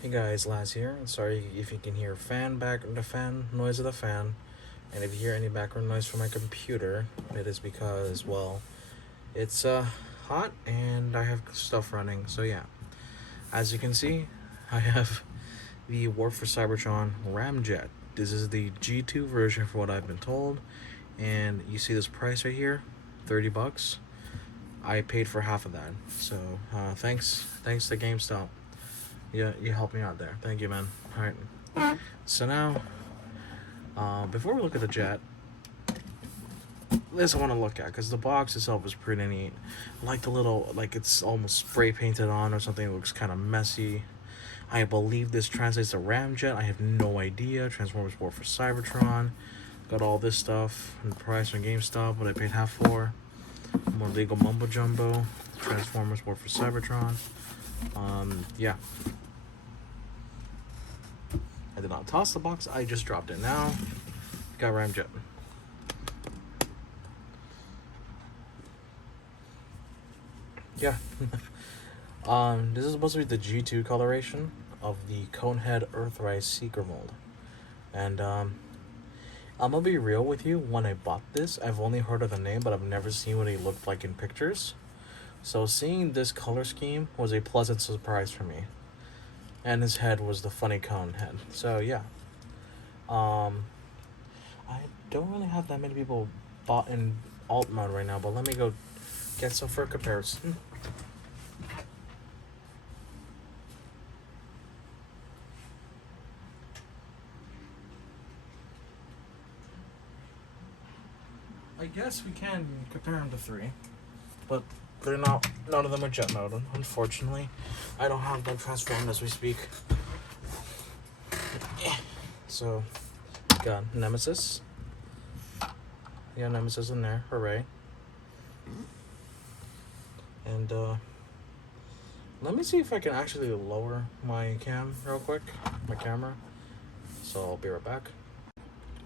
Hey guys, Laz here. Sorry if you can hear the fan noise of the fan, and if you hear any background noise from my computer, it is because, well, it's hot and I have stuff running. So yeah, as you can see, I have the War for Cybertron Ramjet. This is the G2 version for what I've been told, and you see this price right here, $30. I paid for half of that. So thanks to GameStop. Yeah, you helped me out there. Thank you, man. All right. So now, before we look at the jet, this I want to look at because the box itself is pretty neat. I like the little, like it's almost spray painted on or something. It looks kind of messy. I believe this translates to Ramjet. I have no idea. Transformers War for Cybertron. Got all this stuff and the price on GameStop, what I paid half for. More legal mumbo jumbo. Transformers War for Cybertron. Yeah. I did not toss the box. I just dropped it. Now, got Ramjet. Yeah. This is supposed to be the G2 coloration of the Conehead Earthrise Seeker mold. And, I'm gonna be real with you. When I bought this, I've only heard of the name, but I've never seen what he looked like in pictures. So seeing this color scheme was a pleasant surprise for me. And his head was the funny cone head. So yeah. I don't really have that many people bought in alt mode right now, but let me go get some for comparison. I guess we can compare them to 3, but they're not. None of them are jet mode. Unfortunately, I don't have them transformed as we speak. So, got Nemesis. Yeah, Nemesis in there. Hooray! And let me see if I can actually lower my cam real quick, my camera. So I'll be right back.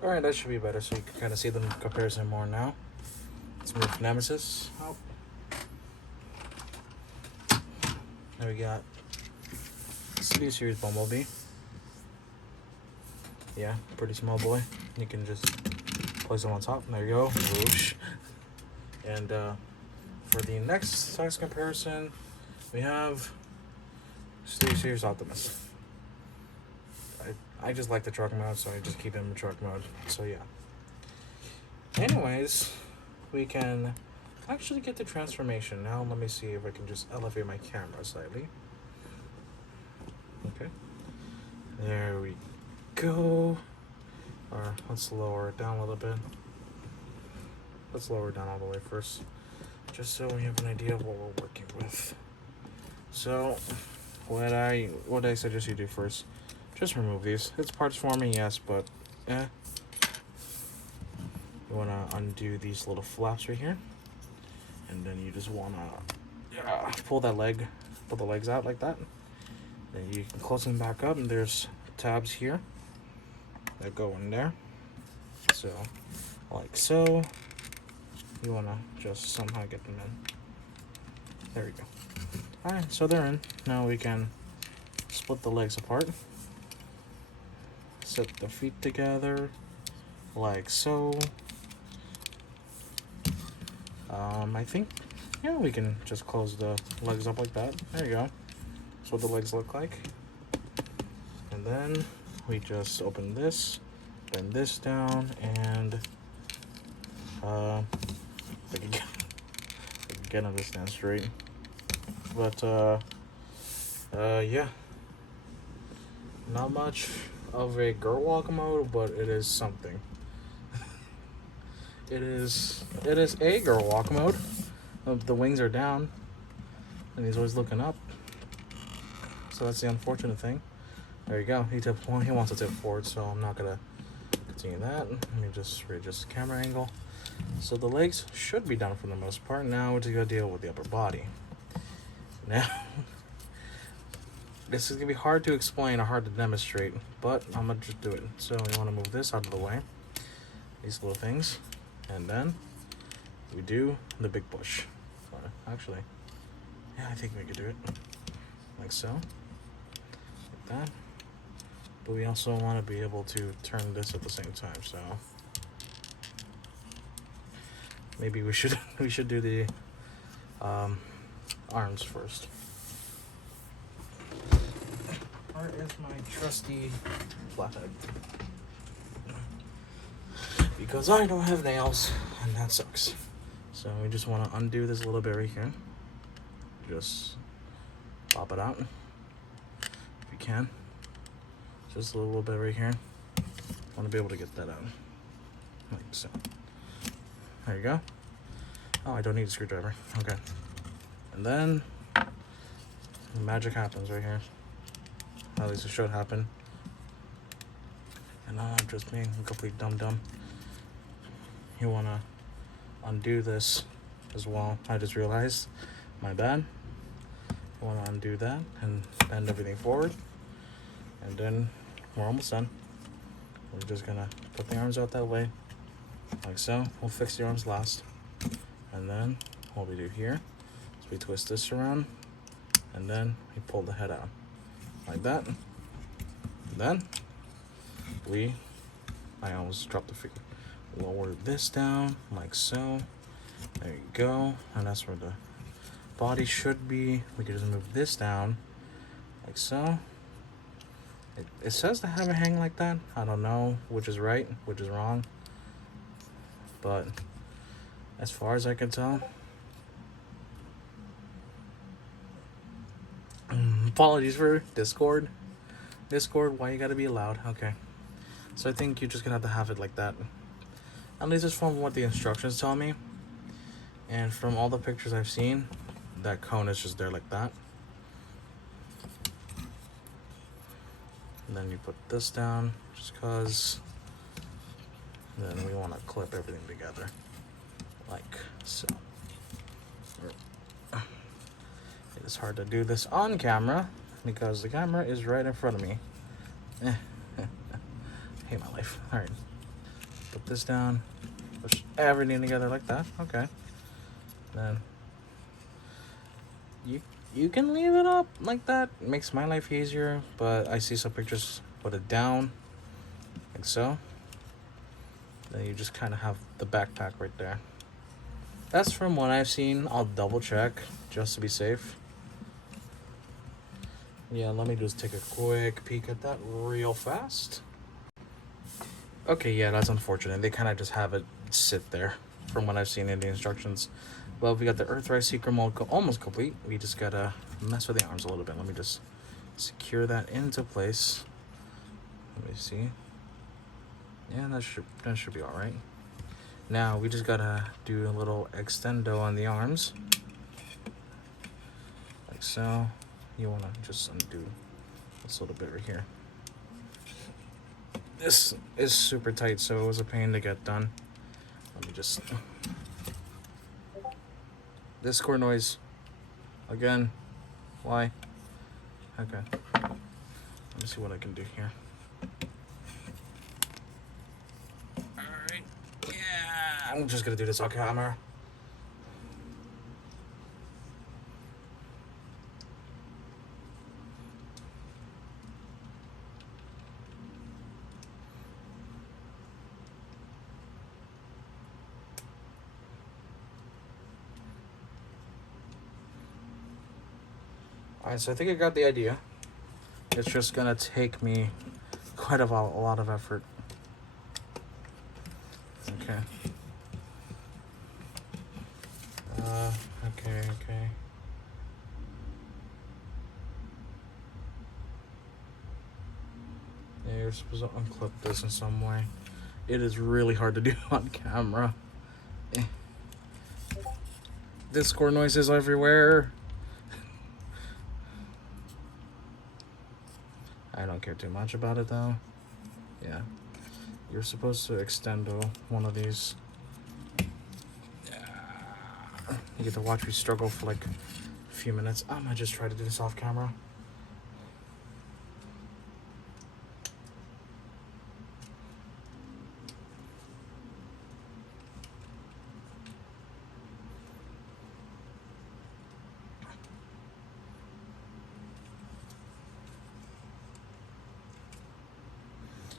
Alright, that should be better so you can kind of see the comparison more now. Let's move Nemesis out. There we got City Series Bumblebee. Yeah, pretty small boy. You can just place him on top. There you go. Whoosh. And for the next size comparison, we have City Series Optimus. I just like the truck mode, so I just keep him in truck mode. So yeah. Anyways, we can actually get the transformation. Now let me see if I can just elevate my camera slightly. Okay. There we go. Or let's lower it down a little bit. Let's lower it down all the way first, just so we have an idea of what we're working with. So what I suggest you do first, just remove these. It's parts forming, yes, but you want to undo these little flaps right here, and then you just want to pull the legs out like that. Then you can close them back up, and there's tabs here that go in there. So, like so. You want to just somehow get them in. There we go. Alright, so they're in. Now we can split the legs apart. Set the feet together like so. I think, yeah, we can just close the legs up like that. There you go. That's what the legs look like. And then we just open this, bend this down, and I can get on this stand straight. But yeah. Not much of a girl walk mode, but it is something. It is a girl walk mode. The wings are down, and he's always looking up. So that's the unfortunate thing. There you go. He wants to tip forward, so I'm not gonna continue that. Let me just readjust the camera angle. So the legs should be down for the most part. Now we're just gonna deal with the upper body. Now, this is gonna be hard to explain or hard to demonstrate, but I'm gonna just do it. So we want to move this out of the way, these little things, and then we do the big push. Actually, yeah, I think we could do it like so, like that. But we also want to be able to turn this at the same time, so maybe we should do the arms first. Where is my trusty flathead? Because I don't have nails, and that sucks. So we just want to undo this a little bit right here. Just pop it out if you can. Just a little bit right here. Want to be able to get that out, like so. There you go. Oh, I don't need a screwdriver. Okay. And then the magic happens right here. At least it should happen. And now I'm just being a complete dum-dum. You want to undo this as well. I just realized, my bad. You want to undo that and bend everything forward. And then we're almost done. We're just going to put the arms out that way, like so. We'll fix the arms last. And then what we do here is we twist this around, and then we pull the head out, like that. And then I almost dropped the figure. Lower this down, like so. There you go. And that's where the body should be. We can just move this down, like so. It says to have it hang like that. I don't know which is right, which is wrong. But as far as I can tell, apologies for Discord. Why you gotta be loud? Okay. So I think you're just gonna have to have it like that. At least it's from what the instructions tell me. And from all the pictures I've seen, that cone is just there like that. And then you put this down, just cause. And then we want to clip everything together, like so. It is hard to do this on camera because the camera is right in front of me. I hate my life. All right, put this down, push everything together like that. Okay. Then you can leave it up like that. It makes my life easier, but I see some pictures put it down, like so. Then you just kind of have the backpack right there. That's from what I've seen. I'll double check just to be safe. Yeah, let me just take a quick peek at that real fast. Okay, yeah, that's unfortunate. They kind of just have it sit there from what I've seen in the instructions. Well, we got the Earthrise Secret Mode almost complete. We just gotta mess with the arms a little bit. Let me just secure that into place. Let me see. Yeah, that should be all right. Now we just gotta do a little extendo on the arms, like so. You wanna just undo this little bit right here. This is super tight, so it was a pain to get done. Let me just. Discord noise. Again. Why? Okay. Let me see what I can do here. Alright. Yeah. I'm just gonna do this on camera. Alright, so I think I got the idea. It's just gonna take me quite a lot of effort. Okay. Okay. Yeah, you're supposed to unclip this in some way. It is really hard to do on camera. Discord noises everywhere. I don't care too much about it though. Yeah. You're supposed to extend one of these. Yeah. You get to watch me struggle for like a few minutes. I might just try to do this off camera.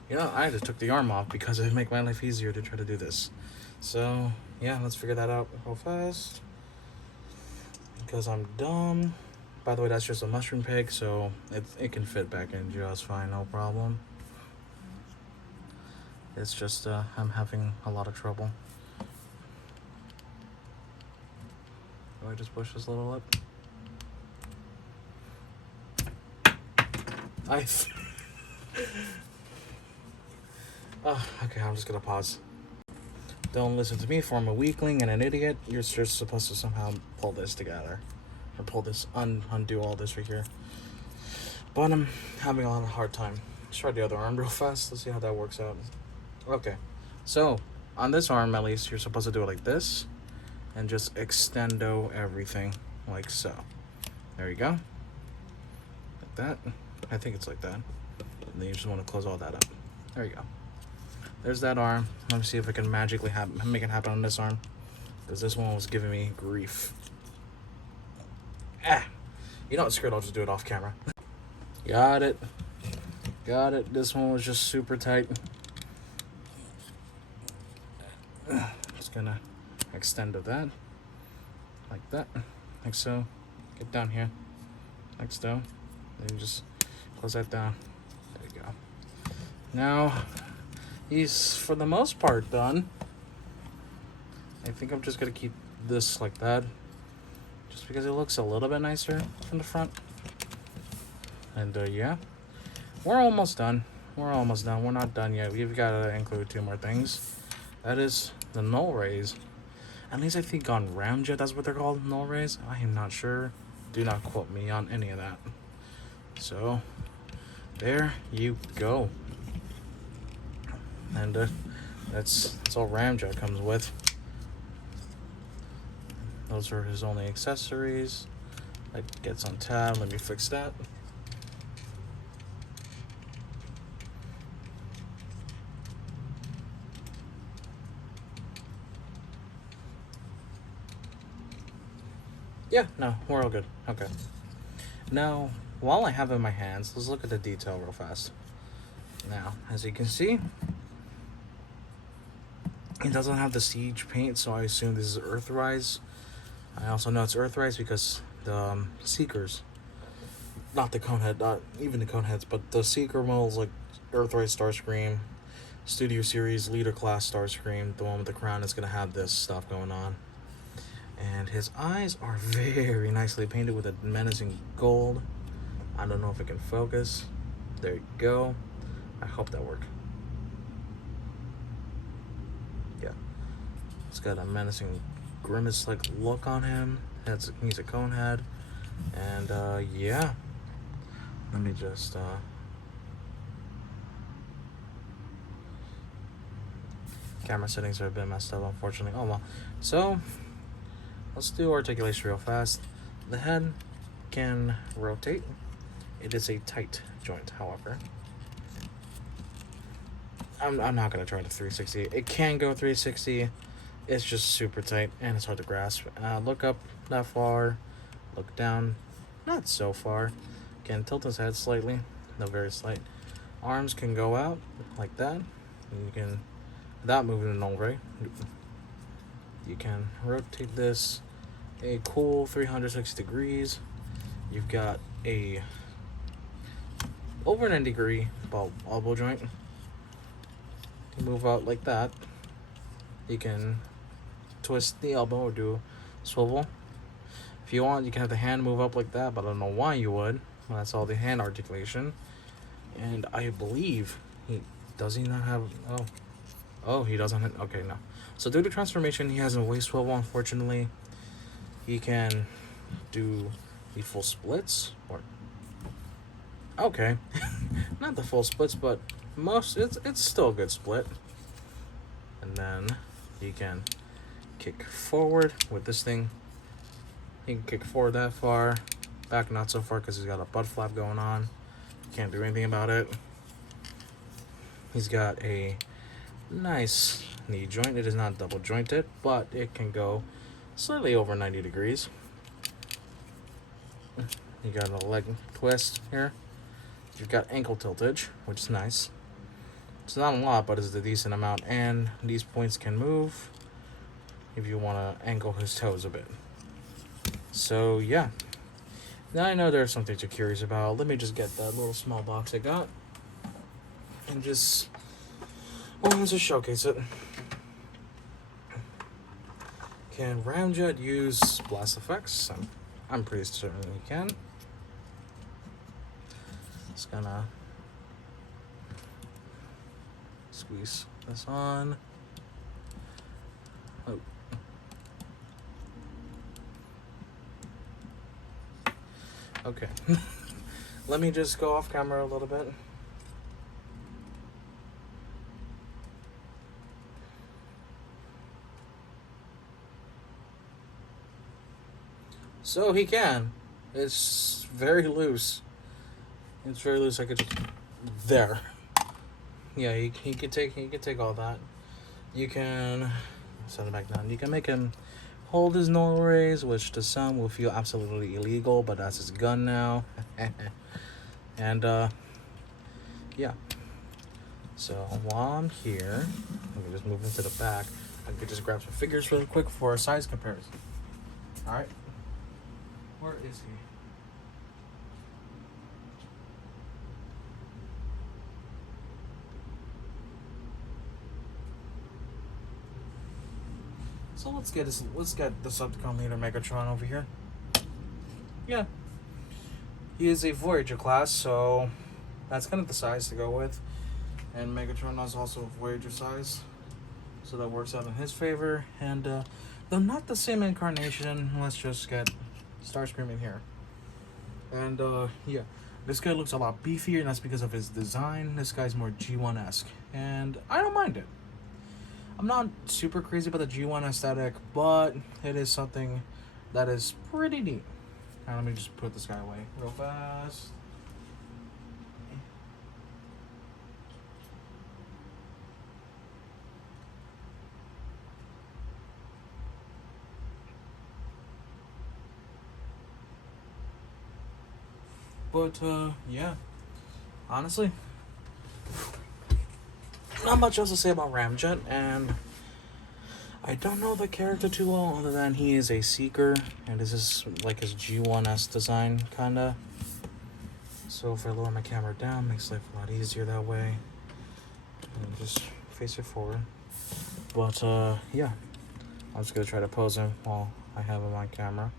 You know, I just took the arm off because it would make my life easier to try to do this. So, yeah, let's figure that out real fast. Because I'm dumb. By the way, that's just a mushroom pig, so it can fit back in just fine, no problem. It's just, I'm having a lot of trouble. Do I just push this little up? Oh, okay, I'm just gonna pause. Don't listen to me, for I'm a weakling and an idiot. You're just supposed to somehow pull this together. Or pull this, undo all this right here. But I'm having a lot of hard time. Let's try the other arm real fast. Let's see how that works out. Okay, so on this arm at least, you're supposed to do it like this. And just extendo everything like so. There you go. Like that. I think it's like that. And then you just want to close all that up. There you go. There's that arm. Let me see if I can magically make it happen on this arm. Because this one was giving me grief. You know what, screw it, I'll just do it off camera. Got it. Got it. This one was just super tight. Just gonna extend to that. Like that. Like so. Get down here. Like so. And you just close that down. There you go. Now, he's for the most part done. I think I'm just gonna keep this like that. Just because it looks a little bit nicer from the front. And yeah, we're almost done. We're almost done. We're not done yet. We've got to include two more things. That is the null rays. At least I think on Ramjet, that's what they're called, null rays. I am not sure. Do not quote me on any of that. So, there you go. And that's all Ramjet comes with. Those are his only accessories. That gets on tab. Let me fix that. Yeah, no, we're all good. Okay. Now, while I have it in my hands, let's look at the detail real fast. Now, as you can see, it doesn't have the siege paint, so I assume this is Earthrise. I also know it's Earthrise because the Seekers, not the Conehead, not even the Coneheads, but the Seeker models like Earthrise Starscream, Studio Series Leader Class Starscream, the one with the crown is going to have this stuff going on. And his eyes are very nicely painted with a menacing gold. I don't know if it can focus. There you go. I hope that worked. Yeah. It's got a menacing grimace-like look on him. He's a Conehead. And yeah. Let me just camera settings are a bit messed up, unfortunately. Oh well. So let's do articulation real fast. The head can rotate. It is a tight joint, however. I'm not gonna try the 360. It can go 360. It's just super tight and it's hard to grasp. Look up that far. Look down, not so far. Can tilt his head slightly, no, very slight. Arms can go out like that. And you can, without moving the null ray, you can rotate this a cool 360 degrees. You've got a over 90 degree elbow joint. You move out like that. You can twist the elbow or do swivel. If you want, you can have the hand move up like that, but I don't know why you would. Well, that's all the hand articulation. And I believe does he not have, oh, he doesn't have, okay, no. So due to transformation, he has a waist swivel, unfortunately. He can do the full splits, or okay, not the full splits, but it's still a good split. And then he can kick forward with this thing. He can kick forward that far, back not so far because he's got a butt flap going on. Can't do anything about it. He's got a nice knee joint. It is not double jointed, but it can go slightly over 90 degrees. You got a leg twist here. You've got ankle tiltage, which is nice. It's not a lot, but it's a decent amount. And these points can move if you want to angle his toes a bit. So, yeah. Now I know there's something you're curious about. Let me just get that little small box I got. And just... well, let's just showcase it. Can Ramjet use blast effects? I'm pretty certain he can. Just gonna squeeze this on. Oh. Okay. Let me just go off camera a little bit. So he can. It's very loose. It's very loose. I could just there. Yeah, he could take all that. You can set it back down. You can make him hold his normal raise, which to some will feel absolutely illegal, but that's his gun now. And yeah. So while I'm here, let me just move into the back. I could just grab some figures really quick for a size comparison. All right. Where is he? So let's get the Subcon leader Megatron over here. Yeah. He is a Voyager class, so that's kind of the size to go with. And Megatron is also a Voyager size, so that works out in his favor. And though not the same incarnation, let's just get Starscream in here. And yeah, this guy looks a lot beefier, and that's because of his design. This guy's more G1-esque, and I don't mind it. I'm not super crazy about the G1 aesthetic, but it is something that is pretty neat. Now let me just put this guy away real fast. But yeah, honestly, not much else to say about Ramjet, and I don't know the character too well, other than he is a seeker, and this is like his G1S design, kinda. So if I lower my camera down, makes life a lot easier that way. And just face it forward. But yeah, I'm just gonna try to pose him while I have him on camera.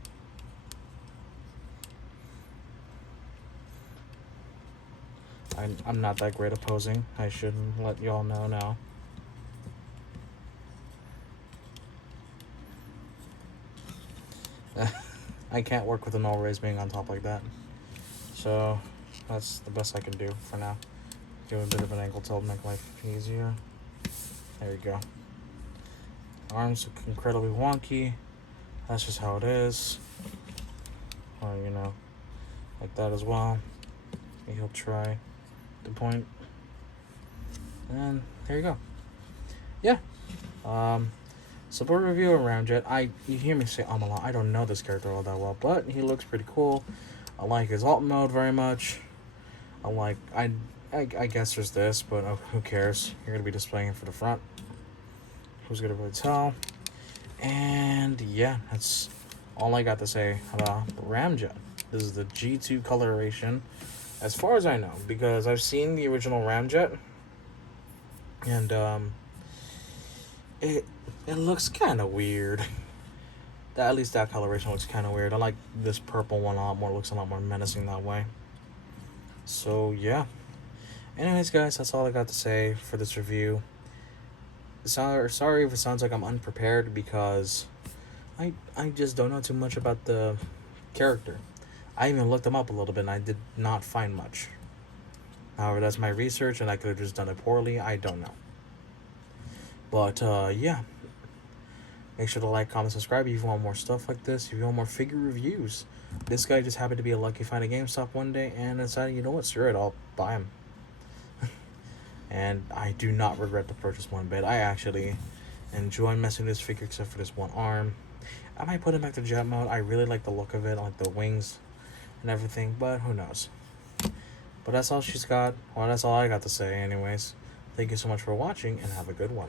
I'm not that great at posing. I should let y'all know now. I can't work with an all raise being on top like that. So that's the best I can do for now. Give a bit of an angle tilt, make life easier. There you go. Arms look incredibly wonky. That's just how it is. Or, you know, like that as well. Maybe he'll try the point. And there you go. Yeah. Support review of Ramjet. You hear me say a lot. I don't know this character all that well, but he looks pretty cool. I like his alt mode very much. I guess there's this, but who cares? You're gonna be displaying it for the front. Who's gonna really tell? And yeah, that's all I got to say about Ramjet. This is the G2 coloration, as far as I know, because I've seen the original Ramjet, and it looks kind of weird. At least that coloration looks kind of weird. I like this purple one a lot more. It looks a lot more menacing that way. So yeah. Anyways, guys, that's all I got to say for this review. Sorry if it sounds like I'm unprepared, because I just don't know too much about the character. I even looked him up a little bit, and I did not find much. However, that's my research, and I could have just done it poorly. I don't know. But yeah. Make sure to like, comment, subscribe if you want more stuff like this. If you want more figure reviews. This guy just happened to be a lucky find at GameStop one day and decided, you know what, screw it, I'll buy him. And I do not regret the purchase one bit. I actually enjoy messing with this figure except for this one arm. I might put him back to jet mode. I really like the look of it, I like the wings and everything, but who knows. But that's all she's got. Well, that's all I got to say anyways. Thank you so much for watching and have a good one.